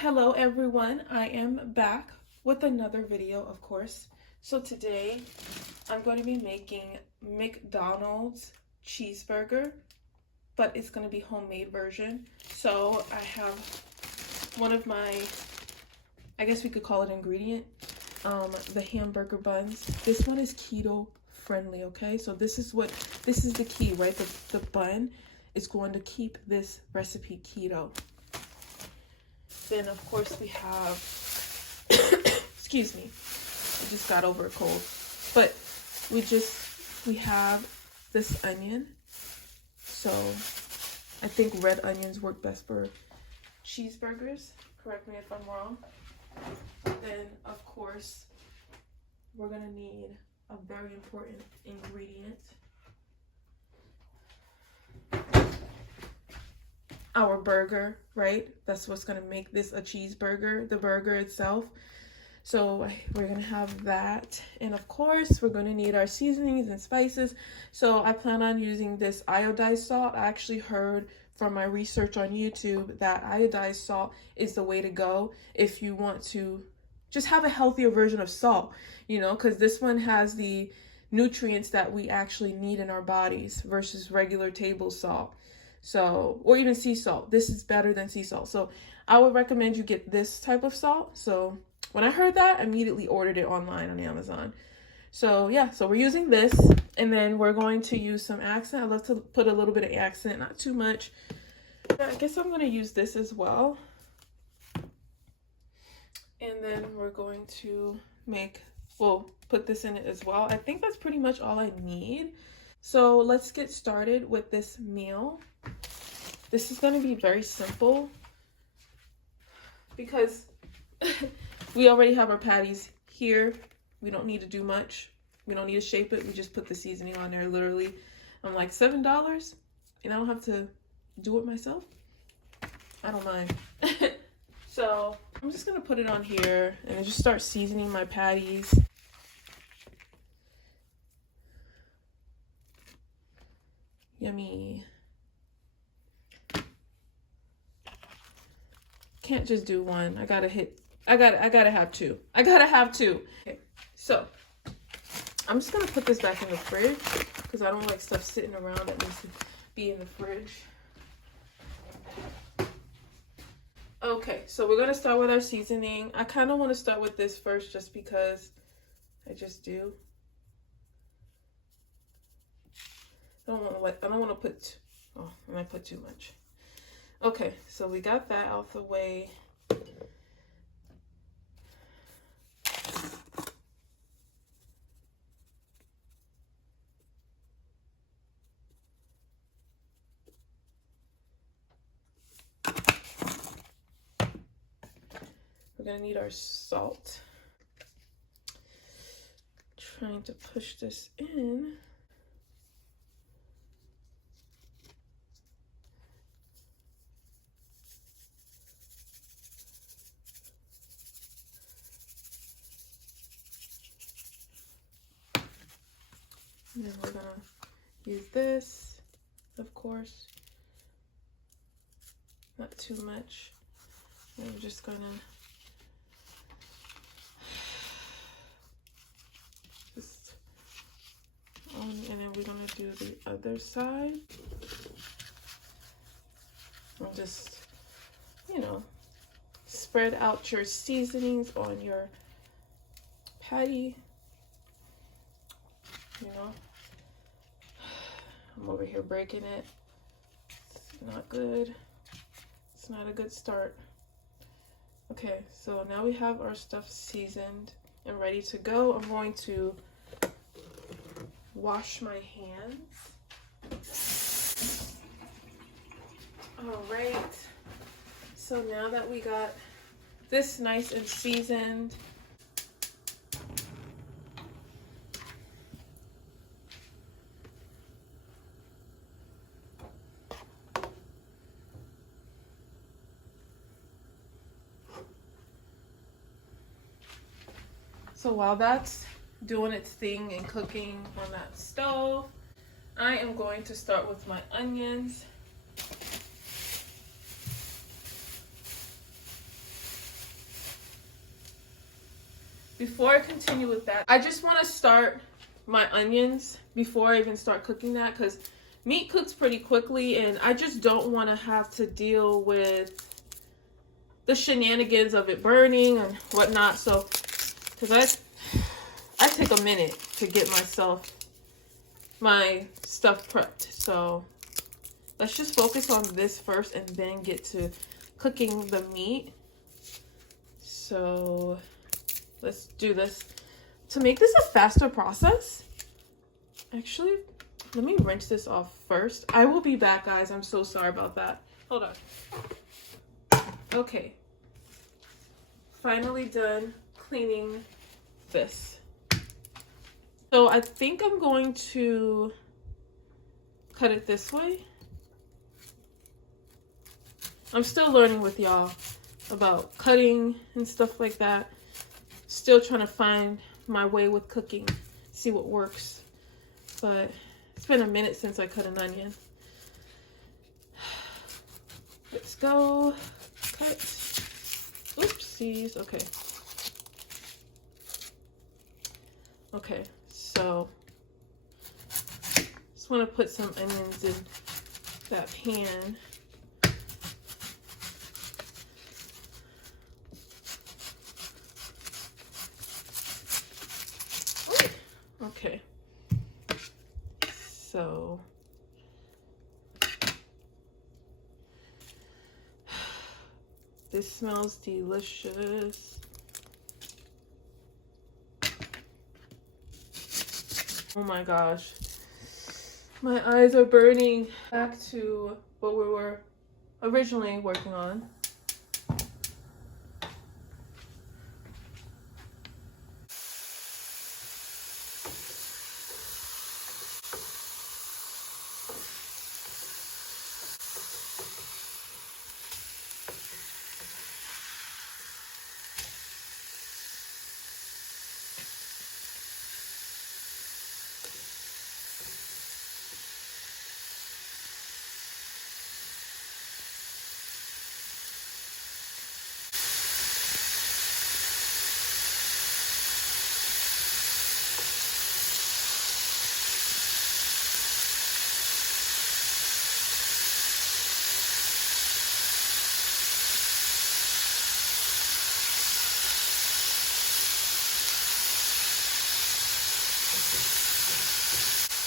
Hello everyone, I am back with another video, of course. So today I'm going to be making McDonald's cheeseburger, but it's going to be homemade version. So I have one of my, I guess we could call it ingredient, the hamburger buns. This one is keto friendly, okay? So this is the key, right? The bun is going to keep this recipe keto. Then of course we have, excuse me, I just got over a cold. But we have this onion. So I think red onions work best for cheeseburgers. Correct me if I'm wrong. Then of course we're gonna need a very important ingredient. Our burger, right? That's what's gonna make this a cheeseburger, the burger itself. So we're gonna have that. And of course, we're gonna need our seasonings and spices. So I plan on using this iodized salt. I actually heard from my research on YouTube that iodized salt is the way to go if you want to just have a healthier version of salt, you know, because this one has the nutrients that we actually need in our bodies versus regular table salt. So, or even sea salt. This is better than sea salt. So I would recommend you get this type of salt. So when I heard that, I immediately ordered it online on Amazon. So yeah, so we're using this, and then we're going to use some accent. I love to put a little bit of accent, not too much. I guess I'm going to use this as well. And then we're going to put this in it as well. I think that's pretty much all I need. So let's get started with this meal. This is going to be very simple because we already have our patties here. We don't need to do much. We don't need to shape it. We just put the seasoning on there. Literally, I'm like $7 and I don't have to do it myself. I don't mind. So I'm just going to put it on here and just start seasoning my patties. Yummy. Can't just do one. I gotta have two. Okay, so I'm just gonna put this back in the fridge because I don't like stuff sitting around that needs to be in the fridge. Okay, so we're gonna start with our seasoning. I kind of want to start with this first just because I just do. I don't want to put, oh, I might put too much. Okay, so we got that out the way. We're gonna need our salt. Trying to push this in. And then we're gonna use this, of course, not too much. And we're just gonna and then we're gonna do the other side. And just, you know, spread out your seasonings on your patty. You know, I'm over here breaking it. It's not good. It's not a good start. Okay, so now we have our stuff seasoned and ready to go. I'm going to wash my hands. All right. So now that we got this nice and seasoned, so while that's doing its thing and cooking on that stove, I am going to start with my onions. before I continue with that, I just want to start my onions before I even start cooking that, because meat cooks pretty quickly and I just don't want to have to deal with the shenanigans of it burning and whatnot. So, because I take a minute to get my stuff prepped. So let's just focus on this first and then get to cooking the meat. So let's do this. To make this a faster process, actually, let me rinse this off first. I will be back, guys. I'm so sorry about that. Hold on. Okay. Finally done cleaning this. So I think I'm going to cut it this way. I'm still learning with y'all about cutting and stuff like that. Still trying to find my way with cooking, see what works. But it's been a minute since I cut an onion. Let's go. Cut. Oopsies. Okay. Okay, so just want to put some onions in that pan. Okay, so this smells delicious. Oh my gosh, my eyes are burning. Back to what we were originally working on.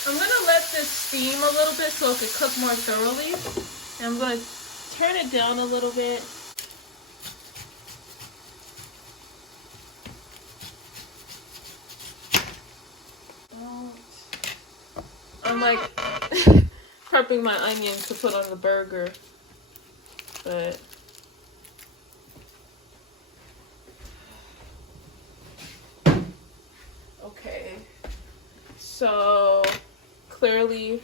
I'm gonna let this steam a little bit so it can cook more thoroughly. And I'm gonna turn it down a little bit. I'm like prepping my onions to put on the burger, but okay. So clearly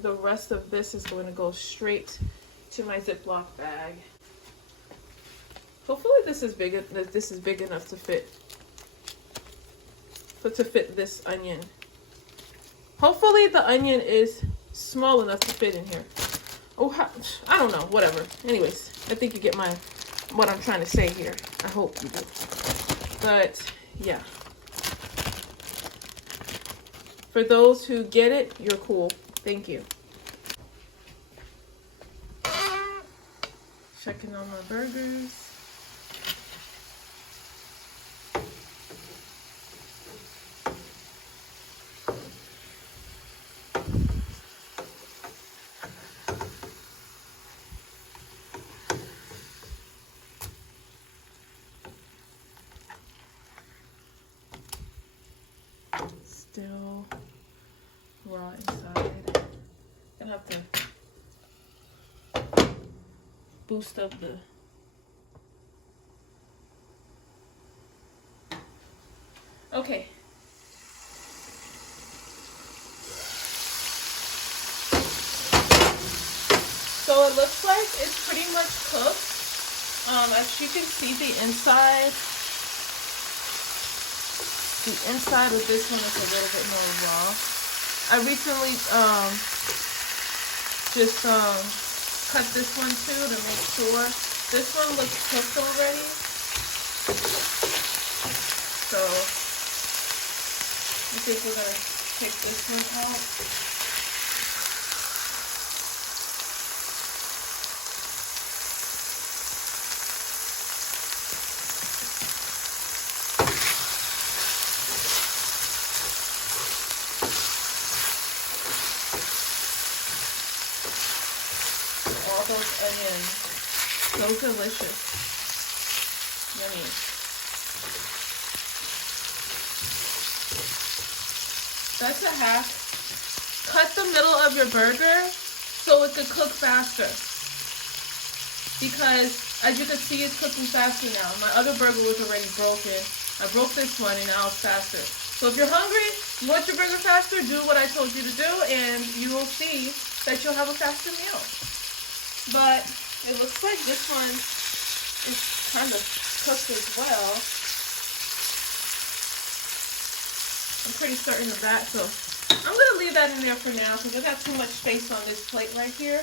the rest of this is going to go straight to my Ziploc bag. Hopefully this is big enough to fit this onion. Hopefully the onion is small enough to fit in here. Oh, I don't know, whatever. Anyways, I think you get what I'm trying to say here. I hope you do. But yeah. For those who get it, you're cool. Thank you. Checking on my burgers. Still raw inside. Gonna have to boost up the okay. So it looks like it's pretty much cooked. As you can see, the inside of this one is a little bit more raw. I recently just cut this one too to make sure. This one looks cooked already. So I think we're gonna take this one out. All those onions, so delicious, yummy. That's a hack. Cut the middle of your burger so it could cook faster. Because as you can see, it's cooking faster now. My other burger was already broken. I broke this one and now it's faster. So if you're hungry, you want your burger faster, do what I told you to do and you will see that you'll have a faster meal. But it looks like this one is kind of cooked as well. I'm pretty certain of that, so I'm going to leave that in there for now because I got too much space on this plate right here.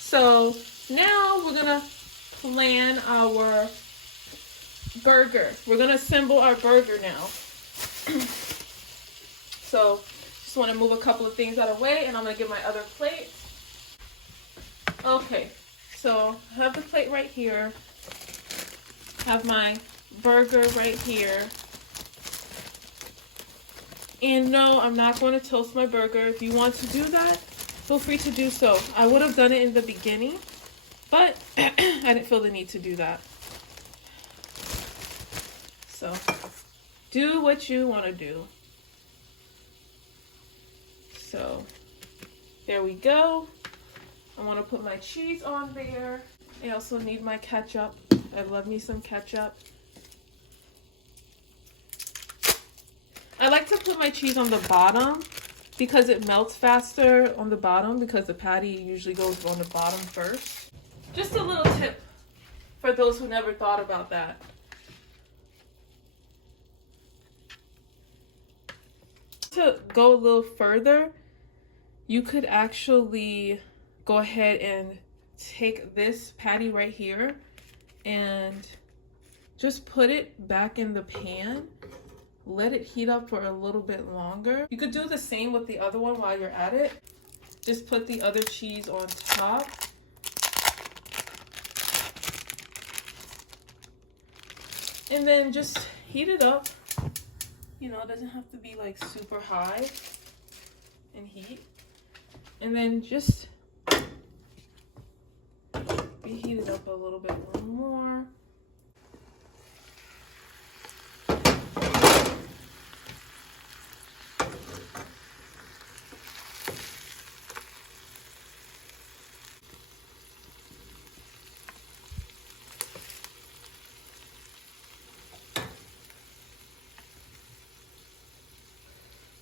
So now we're going to plan our burger. We're going to assemble our burger now. So just want to move a couple of things out of the way and I'm going to get my other plate. Okay, so I have the plate right here. Have my burger right here. And no, I'm not going to toast my burger. If you want to do that, feel free to do so. I would have done it in the beginning, but I didn't feel the need to do that. So, do what you want to do. So, there we go. I want to put my cheese on there. I also need my ketchup. I love me some ketchup. I like to put my cheese on the bottom because it melts faster on the bottom because the patty usually goes on the bottom first. Just a little tip for those who never thought about that. To go a little further, you could actually go ahead and take this patty right here and just put it back in the pan. Let it heat up for a little bit longer. You could do the same with the other one while you're at it. Just put the other cheese on top. And then just heat it up. You know, it doesn't have to be like super high in heat. And then just reheat it up a little bit more.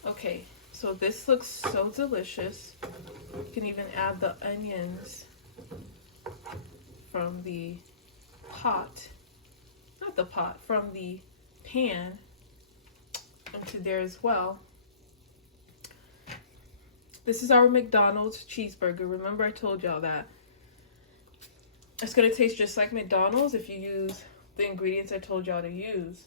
Okay, so this looks so delicious. You can even add the onions from the pot, not the pot, from the pan into there as well. This is our McDonald's cheeseburger. Remember I told y'all that. It's gonna taste just like McDonald's if you use the ingredients I told y'all to use.